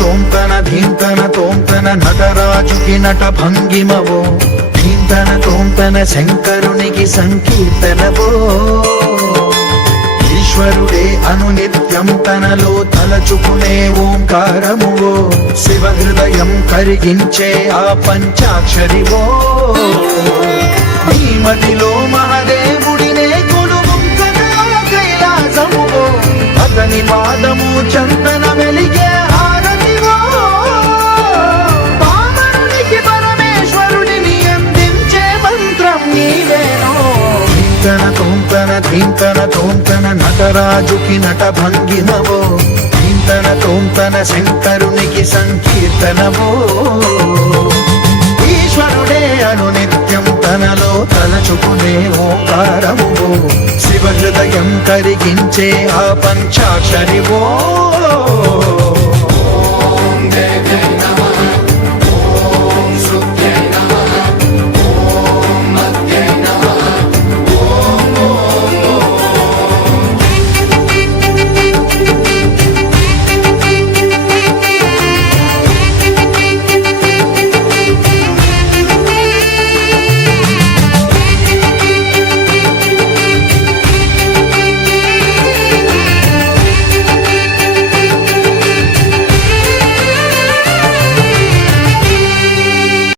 తోంతన ధీంతన తోంతన నటరాజుకి నట భంగిమవో. ధీంతన తోంతన శంకరునికి సంకీర్తనవో. ఈశ్వరుడే అనునిత్యం తనలో తలచుకునే ఓంకారమువో. శివ హృదయం కరిగించే ఆ పంచాక్షరివో. నీవేనో? ధీంతన తోంతన ధీంతన తోంతన నటరాజుకి నట భంగినవో ధీంతన తోంతన శంకరునికి సంకీర్తనవో ఈశ్వరుడే అను నిత్యం తనలో తలచుకునే ఓకారము శివ హృదయం కరిగించే ఆ పంచాక్షరివో?